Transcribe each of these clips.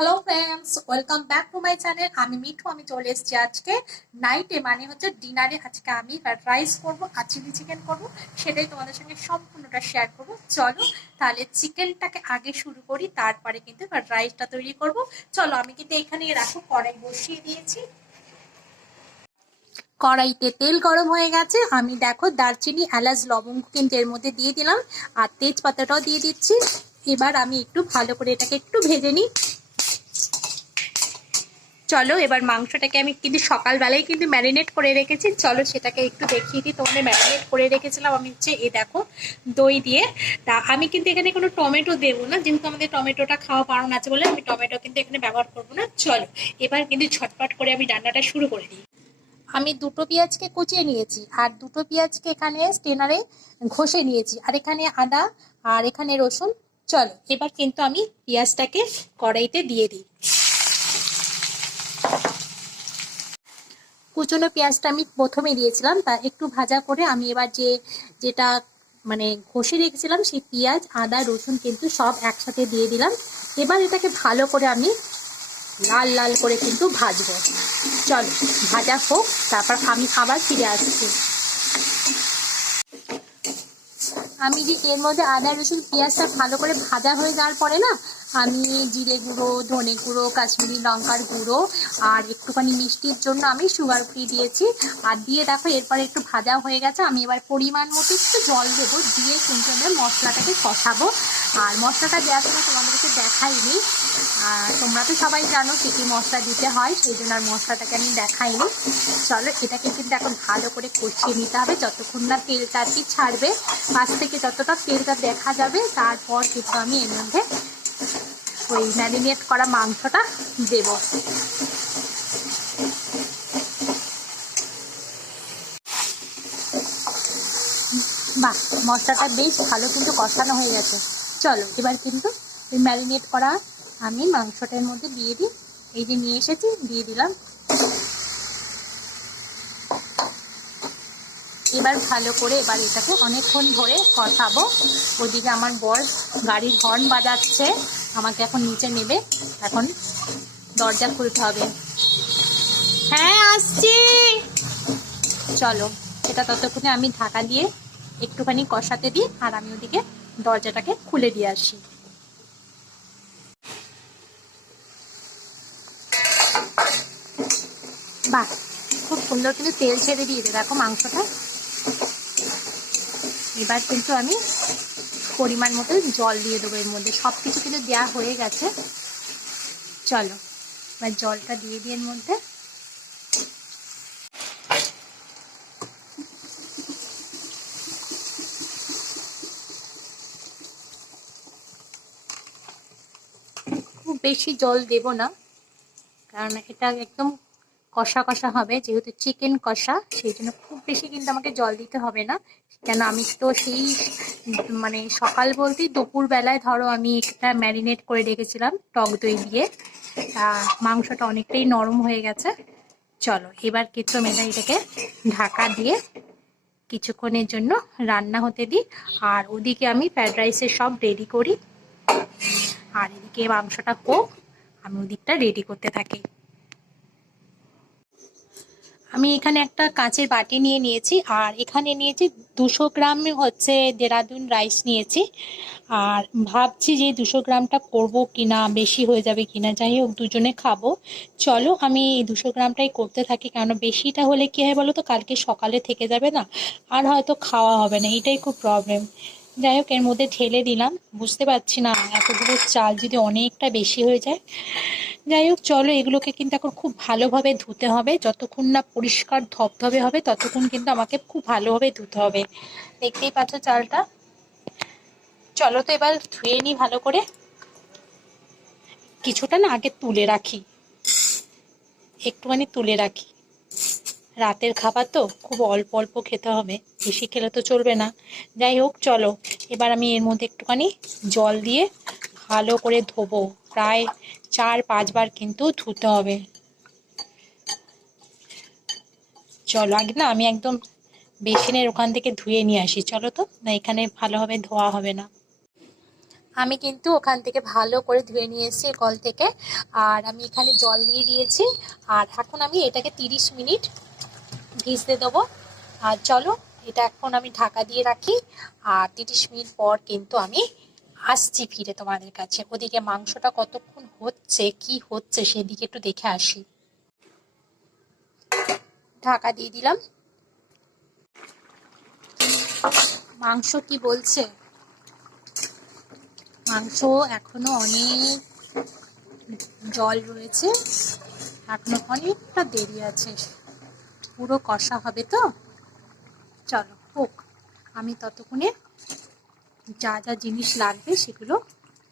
Hello friends, welcome back to my channel. আমি মিঠু। আমি চলে এসেছি আজকে নাইটে, মানে হচ্ছে ডিনারে। আজকে আমি ফ্রাইড রাইস করবো আর চিলি চিকেন করবো, সেটাই তোমাদের সঙ্গে সম্পূর্ণটা শেয়ার করবো। চলো তাহলে চিকেনটাকে আগে শুরু করি, তারপরে কিন্তু ফ্রাইড রাইসটা তৈরি করবো। চলো, আমি কিন্তু এখানে রাখো কড়াই বসিয়ে দিয়েছি। কড়াইতে তেল গরম হয়ে গেছে। আমি দেখো দারচিনি, এলাচ, লবঙ্গ কিন্তু এর মধ্যে দিয়ে দিলাম, আর তেজপাতাটাও দিয়ে দিচ্ছি। এবার আমি একটু ভালো করে এটাকে একটু ভেজে নিই। চলো এবার মাংসটাকে আমি কিন্তু সকালবেলায় কিন্তু ম্যারিনেট করে রেখেছি। চলো সেটাকে একটু দেখিয়ে দিই তোমাদের। ম্যারিনেট করে রেখেছিলাম আমি হচ্ছে এই দেখো দই দিয়ে। তা আমি কিন্তু এখানে কোনো টমেটো দেবো না, যেহেতু আমাদের টমেটোটা খাওয়া বারণ আছে বলে আমি টমেটো কিন্তু এখানে ব্যবহার করবো না। চলো এবার কিন্তু ঝটপট করে আমি রান্নাটা শুরু করে দিই। আমি দুটো পেঁয়াজকে কুচিয়ে নিয়েছি, আর দুটো পেঁয়াজকে এখানে স্টেনারে ঘষে নিয়েছি, আর এখানে আদা, আর এখানে রসুন। চলো এবার কিন্তু আমি পেঁয়াজটাকে কড়াইতে দিয়ে দিই। কুচনো পেঁয়াজটা আমি প্রথমে দিয়েছিলাম, তা একটু ভাজা করে আমি এবার যেটা মানে ঘষে রেখেছিলাম সেই পেঁয়াজ, আদা, রসুন কিন্তু সব একসাথে দিয়ে দিলাম। এবার এটাকে ভালো করে আমি লাল লাল করে কিন্তু ভাজবো। চলো ভাজা হোক, তারপর আমি আবার ফিরে আসছি। আমি যে এর মধ্যে আদা, রসুন, পেঁয়াজটা ভালো করে ভাজা হয়ে যাওয়ার পরে না, আমি জিরে গুঁড়ো, ধনে গুঁড়ো, কাশ্মীরি লঙ্কার গুঁড়ো আর একটুখানি মিষ্টির জন্য আমি সুগার ফ্রি দিয়েছি। আর দিয়ে দেখো এরপরে একটু ভাজা হয়ে গেছে। আমি এবার পরিমাণ মতো একটু জল দেবো, দিয়ে কিন্তু আমি মশলাটাকে কষাবো। আর মশলাটা দেওয়ার সময় তোমাদেরকে দেখাইনি, তোমরা তো সবাই জানো কী কী মশলা দিতে হয়, সেই জন্য আর মশলাটাকে আমি দেখাইনি। চলো এটাকে কিন্তু এখন ভালো করে কষিয়ে নিতে হবে যতক্ষণ না তেলটা আর কি ছাড়বে। পাশ থেকে যতটা তেলটা দেখা যাবে, তারপর কিন্তু আমি এর মধ্যে ওই ম্যারিনেট করা মাংসটা দেব। বাহ, মশলাটা বেশ ভালো কিন্তু কষানো হয়ে গেছে। চলো এবার কিন্তু ওই ম্যারিনেট করা আমি মাংসটার মধ্যে দিয়ে দিই। এই যে নিয়ে এসেছি, দিয়ে দিলাম। এবার ভালো করে এবার এটাকে অনেকক্ষণ ধরে কষাবো। ওদিকে আমার বর গাড়ির হর্ন বাজাচ্ছে, আমাকে এখন নিচে নেবে। এখন দরজা খুলতে হবে। হ্যাঁ আসছি। চলো এটা ততক্ষণে আমি ঢাকা দিয়ে একটুখানি কষাতে দিই, আর আমি ওদিকে দরজাটাকে খুলে দিয়ে আসি। বাহ, খুব সুন্দর কিন্তু তেল ছেড়ে দিয়েছে দেখো মাংসটা। এবার কিন্তু আমি পরিমাণ মতো জল দিয়ে দেবো এর মধ্যে। সব কিছু কিন্তু দেওয়া হয়ে গেছে। চলো এবার জলটা দিয়ে দিই এর মধ্যে। খুব বেশি জল দেব না, কারণ এটা একদম কষা কষা হবে, যেহেতু চিকেন কষা, সেই জন্য খুব বেশি কিন্তু আমাকে জল দিতে হবে না। কেন আমি তো সেই মানে সকাল বলতেই দুপুর বেলায় ধরো আমি এটা ম্যারিনেট করে রেখেছিলাম টক দই দিয়ে। মাংসটা অনেকটাই নরম হয়ে গেছে। চলো এবার কিন্তু আমি এটাকে ঢাকা দিয়ে কিছুক্ষণের জন্য রান্না হতে দিই, আর ওদিকে আমি ফ্রাইড রাইসের সব রেডি করি। আর এদিকে মাংসটা হোক, আমি ওদিকটা রেডি করতে থাকি। আমি এখানে একটা কাঁচের বাটি নিয়ে নিয়েছি, আর এখানে নিয়েছি 200 গ্রাম হচ্ছে দেরাদুন রাইস নিয়েছি। আর ভাবছি যে 200 গ্রামটা করবো কিনা, বেশি হয়ে যাবে কিনা। যাই হোক দুজনে খাবো, চলো আমি এই 200 গ্রামটাই করতে থাকি। কেন বেশিটা হলে কি হয় বলো তো, কালকে সকালে থেকে যাবে না, আর হয়তো খাওয়া হবে না, এটাই খুব প্রবলেম। যাই হোক এর মধ্যে ঢেলে দিলাম। বুঝতে পারছি না এতগুলো চাল যদি অনেকটা বেশি হয়ে যায়। যাই হোক চলো এগুলোকে কিন্তু এখন খুব ভালোভাবে ধুতে হবে। যতক্ষণ না পরিষ্কার ধবধবে হবে ততক্ষণ কিন্তু আমাকে খুব ভালোভাবে ধুতে হবে। দেখতেই পাচ্ছ চালটা। চলো তো এবার ধুয়ে নিই ভালো করে। কিছুটা না আগে তুলে রাখি, একটুখানি তুলে রাখি। রাতের খাবার তো খুব অল্প অল্প খেতে হবে, বেশি খেলে তো চলবে না। যাই হোক চলো এবার আমি এর মধ্যে একটুখানি জল দিয়ে ভালো করে ধোবো। প্রায় 4-5 বার কিন্তু ধুতে হবে। চলো আগে না আমি একদম বেসিনের ওখান থেকে ধুয়ে নিয়ে আসি। চলো তো, না এখানে ভালোভাবে ধোয়া হবে না। আমি কিন্তু ওখান থেকে ভালো করে ধুয়ে নিয়ে এসেছি কল থেকে, আর আমি এখানে জল দিয়ে দিয়েছি। আর এখন আমি এটাকে 30 মিনিট ভিজতে দেবো। আর চলো এটা এখন আমি ঢাকা দিয়ে রাখি, আর 30 মিনিট পর কিন্তু আমি আসছি ফিরে তোমাদের কাছে। ওদিকে মাংসটা কতক্ষণ হচ্ছে কি হচ্ছে সেদিকে একটু দেখে আসি। ঢাকা দিয়ে দিলাম। মাংস কি বলছে, মাংস এখনো অনেক জল রয়েছে, এখনো অনেকটা দেরি আছে, পুরো কষা হবে তো। চলো হোক, আমি ততক্ষণে যা যা জিনিস লাগবে সেগুলো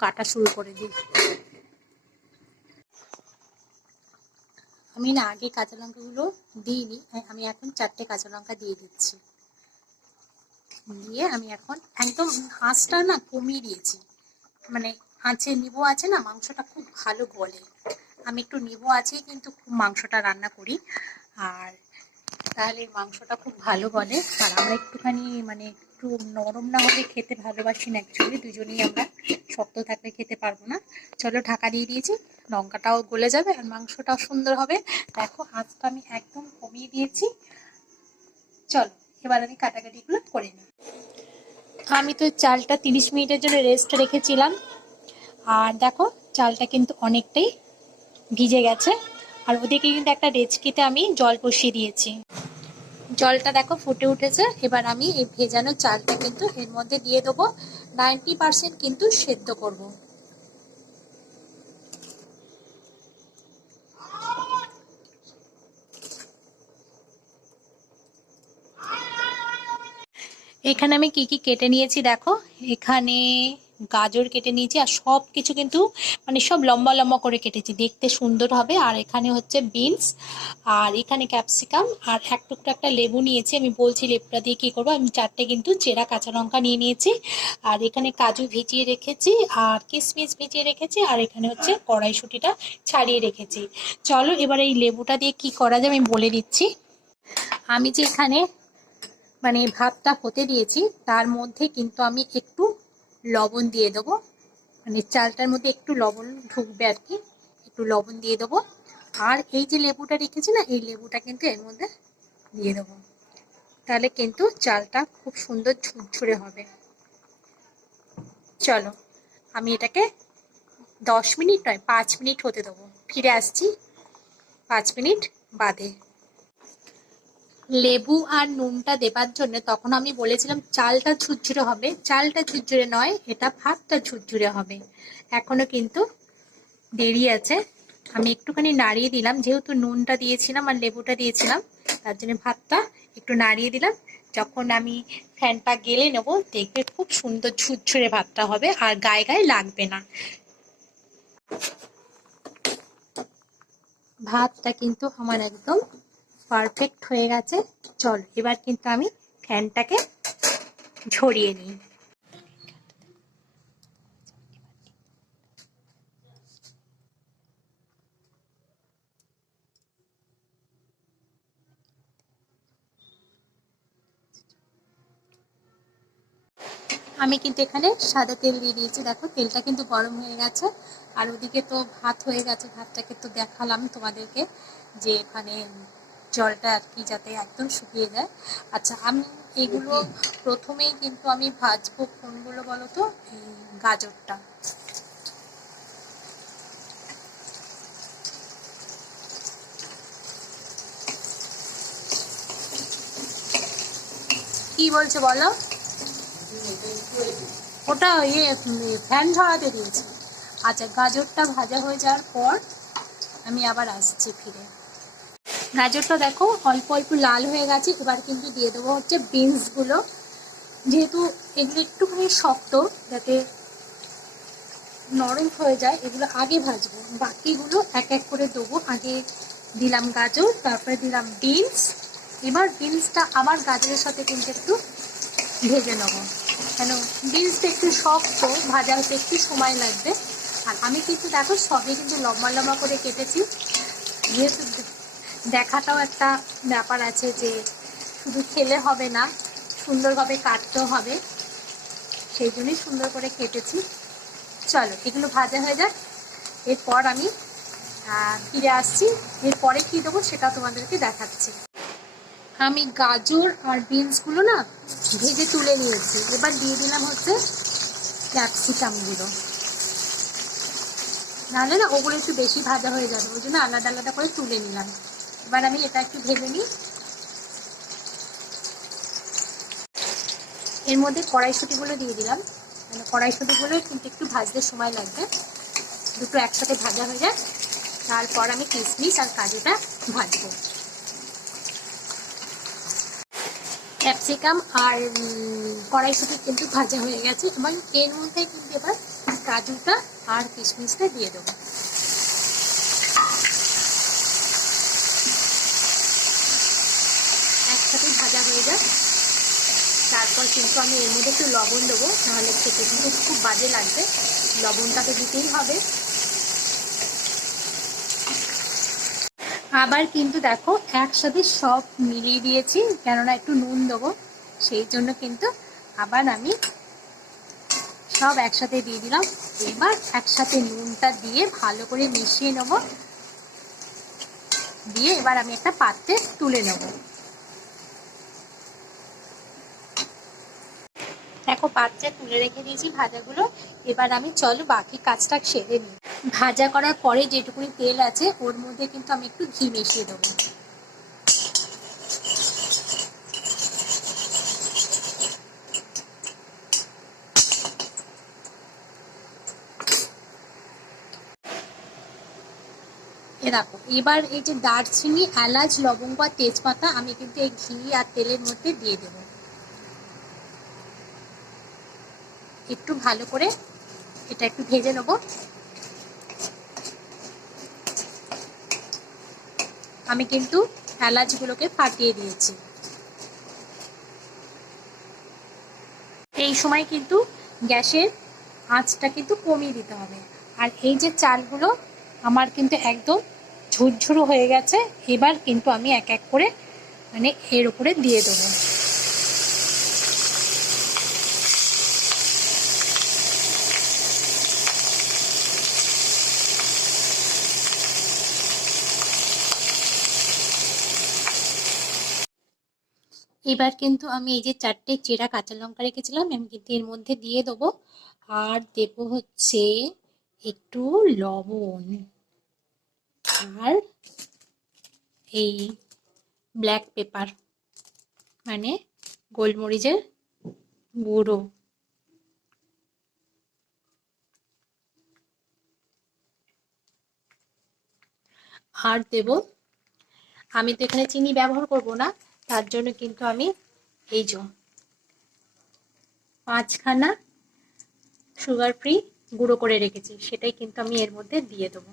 কাটা শুরু করে দিই। আমি না আগে কাঁচা লঙ্কাগুলো দিইনি, আমি এখন 4টে কাঁচা লঙ্কা দিয়ে দিচ্ছি। দিয়ে আমি এখন একদম আঁচটা না কমিয়ে দিয়েছি, মানে আঁচে নিবো আছে না, মাংসটা খুব ভালো গলে। আমি একটু নিবো আছে কিন্তু খুব মাংসটা রান্না করি, আর তাহলে মাংসটা খুব ভালো গলে। আর আমরা একটুখানি মানে একটু নরম না হলে খেতে ভালোবাসি না অ্যাকচুয়ালি, দুজনেই আমরা, শক্ত থাকলে খেতে পারবো না। চলো ঢাকা দিয়ে দিয়েছি, লঙ্কাটাও গলে যাবে আর মাংসটাও সুন্দর হবে। দেখো আঁচটা আমি একদম কমিয়ে দিয়েছি। চলো এবার আমি কাটাকাটিগুলো করে নিই। আমি তো চালটা 30 মিনিটের জন্য রেস্ট রেখেছিলাম, আর দেখো চালটা কিন্তু অনেকটাই ভিজে গেছে। আর ওদিকে কিন্তু একটা ডেচকিতে আমি জল বসিয়ে দিয়েছি, জলটা দেখো ফুটে উঠেছে। এবার আমি এই ভেজানো চালটা কিন্তু এর মধ্যে দিয়ে দেবো, 90% কিন্তু সেদ্ধ করব। এখানে আমি কি কি কেটে নিয়েছি দেখো, এখানে গাজর কেটে নিয়েছি, আর সব কিছু কিন্তু মানে সব লম্বা লম্বা করে কেটেছি, দেখতে সুন্দর হবে। আর এখানে হচ্ছে বিনস, আর এখানে ক্যাপসিকাম, আর এক টুকরো একটা লেবু নিয়েছি। আমি বলছি লেবুটা দিয়ে কী করবো, আমি 4টে কিন্তু চেরা কাঁচা লঙ্কা নিয়ে নিয়েছি। আর এখানে কাজু ভিজিয়ে রেখেছি, আর কিশমিশ ভিজিয়ে রেখেছি, আর এখানে হচ্ছে কড়াইশুঁটিটা ছাড়িয়ে রেখেছি। চলো এবার এই লেবুটা দিয়ে কি করা যায় আমি বলে দিচ্ছি। আমি যে এখানে মানে ভাতটা হতে দিয়েছি তার মধ্যে কিন্তু আমি একটু লবণ দিয়ে দেবো, মানে চালটার মধ্যে একটু লবণ ঢুকবে আর কি, একটু লবণ দিয়ে দেবো। আর এই যে লেবুটা রেখেছি না, এই লেবুটা কিন্তু এর মধ্যে দিয়ে দেবো, তাহলে কিন্তু চালটা খুব সুন্দর ঝুরঝুরে হবে। চলো আমি এটাকে 10 মিনিট নয় 5 মিনিট হতে দেবো, ফিরে আসছি 5 মিনিট বাদে। লেবু আর নুনটা দেবার জন্য তখন আমি বলেছিলাম চালটা ঝুরঝুরে হবে, চালটা ঝুরঝুরে নয়, এটা ভাতটা ঝুরঝুরে হবে। এখনো কিন্তু দেরি আছে, আমি একটুখানি নাড়িয়ে দিলাম, যেহেতু নুনটা দিয়েছিলাম আর লেবুটা দিয়েছিলাম তার জন্য ভাতটা একটু নাড়িয়ে দিলাম। যখন আমি ফ্যানটা গেলে নেব দেখবে খুব সুন্দর ঝুরঝুরে ভাতটা হবে, আর গায়ে গায়ে লাগবে না। ভাতটা কিন্তু আমার একদম পারফেক্ট হয়ে গেছে। চল এবার কিন্তু আমি ফ্যানটাকে ঝরিয়ে নিই। আমি কিন্তু এখানে সাদা তেল দিয়ে দিয়েছি, দেখো তেলটা কিন্তু গরম হয়ে গেছে। আর ওদিকে তো ভাত হয়ে গেছে, ভাতটাকে তো দেখালাম তোমাদেরকে যে এখানে জলটা আর কি যাতে একদম শুকিয়ে যায়। আচ্ছা আমি এগুলো প্রথমেই কিন্তু আমি ভাজবো কোনগুলো বলো তো, গাজরটা। কি বলছো বলো, ওটা ফ্যান ঝরাতে দিয়েছি। আচ্ছা গাজরটা ভাজা হয়ে যাওয়ার পর আমি আবার আসছি ফিরে। গাজরটা দেখো অল্প অল্প লাল হয়ে গেছে, এবার কিন্তু দিয়ে দেবো হচ্ছে বিনসগুলো, যেহেতু এগুলো একটুখানি শক্ত যাতে নরম হয়ে যায়, এগুলো আগে ভাজবো, বাকিগুলো এক এক করে দেবো। আগে দিলাম গাজর, তারপরে দিলাম বিনস। এবার বিনসটা আবার গাজরের সাথে কিন্তু একটু ভেজে নেবো, কেন বিনসটা একটু শক্ত, ভাজা হতে একটু সময় লাগবে। আর আমি কিন্তু দেখো সবই কিন্তু লম্বা লম্বা করে কেটেছি, যেহেতু দেখাটাও একটা ব্যাপার আছে যে শুধু খেলে হবে না, সুন্দরভাবে কাটতেও হবে, সেই জন্যই সুন্দর করে কেটেছি। চলো এগুলো ভাজা হয়ে যাক, এরপর আমি ফিরে আসছি। এরপরে কি দেবো সেটা তোমাদেরকে দেখাচ্ছি। আমি গাজর আর বিনসগুলো না ভেজে তুলে নিয়েছি। এবার দিয়ে দিলাম হচ্ছে ক্যাপসিকামগুলো, নাহলে না ওগুলো একটু বেশি ভাজা হয়ে যাবে, ওই জন্য আলাদা আলাদা করে তুলে নিলাম। এবার আমি এটা একটু ভেজে নিই। এর মধ্যে কড়াইশুঁটিগুলো দিয়ে দিলাম, মানে কড়াইশুঁটিগুলো কিন্তু একটু ভাজতে সময় লাগবে, দুটো একসাথে ভাজা হয়ে যায়। তারপর আমি কিশমিশ আর কাজুটা ভাজবো। ক্যাপসিকাম আর কড়াইশুঁটি কিন্তু ভাজা হয়ে গেছে, এবং এর মধ্যে কিন্তু এবার কাজুটা আর কিশমিশটা দিয়ে দেবো। একসাথে ভাজা হয়ে যায়। তারপর কিন্তু আমি এর মধ্যে একটু লবণ দেবো, নাহলে খেতে কিন্তু খুব বাজে লাগবে, লবণটা তো দিতেই হবে। আবার কিন্তু দেখো একসাথে সব মিলিয়ে দিয়েছি, কেননা একটু নুন দেবো, সেই জন্য কিন্তু আবার আমি সব একসাথে দিয়ে দিলাম। এবার একসাথে নুনটা দিয়ে ভালো করে মিশিয়ে নেব, দিয়ে এবার আমি একটা পাত্রে তুলে নেব। দেখো পাত্রে তুলে রেখে দিয়েছি ভাজাগুলো। এবার আমি চলো বাকি কাজটা সেরে নিই। ভাজা করার পরে যেটুকুনি তেল আছে ওর মধ্যে কিন্তু আমি একটু ঘি মিশিয়ে দেবো। এ দেখো এবার এই যে দারচিনি, এলাচ, লবঙ্গ আর তেজপাতা আমি কিন্তু এই ঘি আর তেলের মধ্যে দিয়ে দেবো। একটু ভালো করে এটা একটু ভেজে নেব। আমি কিন্তু এলাচগুলোকে ফাটিয়ে দিয়েছি। এই সময় কিন্তু গ্যাসের আঁচটা কিন্তু কমিয়ে দিতে হবে। আর এই যে চালগুলো আমার কিন্তু একদম ঝুরঝুরো হয়ে গেছে, এবার কিন্তু আমি এক এক করে মানে এর উপরে দিয়ে দেবো। এবার কিন্তু আমি এই যে 4টে চেরা কাঁচা লঙ্কা রেখেছিলাম আমি কিন্তু এর মধ্যে দিয়ে দেবো। আর দেব হচ্ছে একটু লবণ আর এই ব্ল্যাক পেপার, মানে গোলমরিচের গুঁড়ো। আর দেব, আমি তো এখানে চিনি ব্যবহার করব না, তার জন্য কিন্তু আমি এই যে 5খানা সুগার ফ্রি গুঁড়ো করে রেখেছি, সেটাই কিন্তু আমি এর মধ্যে দিয়ে দেবো।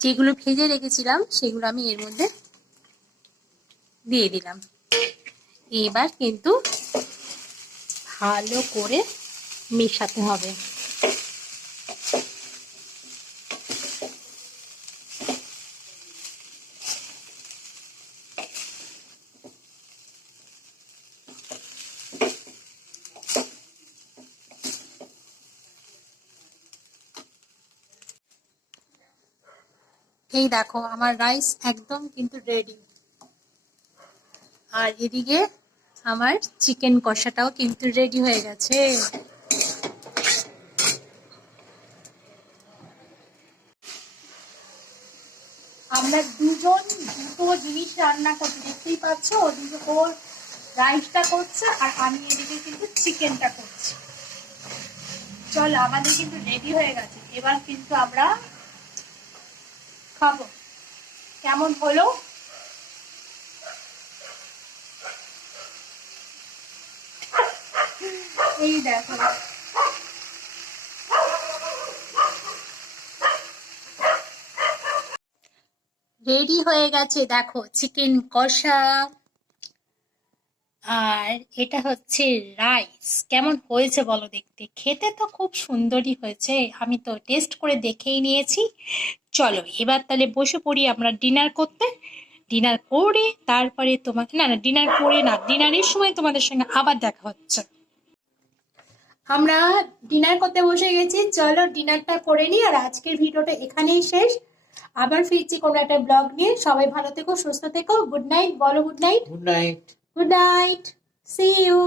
যেগুলো ভেজে রেখেছিলাম সেগুলো আমি এর মধ্যে দিয়ে দিলাম। এবার কিন্তু ভালো করে মেশাতে হবে। এই দেখো আমার রাইস একদম কিন্তু রেডি। আর এদিকে আমার চিকেন কষাটাও কিন্তু রেডি হয়ে গেছে। আমরা দুজন দুটো জিনিস রান্না করছি, দেখতেই পাচ্ছ, ওদিকে ওর রাইসটা করছে আর আমি এদিকে কিন্তু চিকেনটা করছি। চলো আমাদের কিন্তু রেডি হয়ে গেছে, এবার কিন্তু আমরা খাবো। কেমন হলো? এই দেখো রেডি হয়ে গেছে, দেখো চিকেন কষা। আর এটা হচ্ছে রাইস। কেমন হয়েছে বলো দেখতে? খেতে তো খুব সুন্দরই হয়েছে, আমি তো টেস্ট করে দেখেই নিয়েছি। চলো এবার তাহলে বসে পড়ি আমরা ডিনার করতে। ডিনার করে তারপরে তোমাকে না না ডিনার করে না, ডিনারের সময় তোমাদের সঙ্গে আবার দেখা হচ্ছে। আমরা ডিনার করতে বসে গেছি, চলো ডিনারটা করে নিই। আর আজকের ভিডিওটা এখানেই শেষ, আবার ফিরছি কোনো একটা ব্লগ নিয়ে। সবাই ভালো থেকো, সুস্থ থেকো। গুড নাইট বলো, good night. Good night. Good night, see you.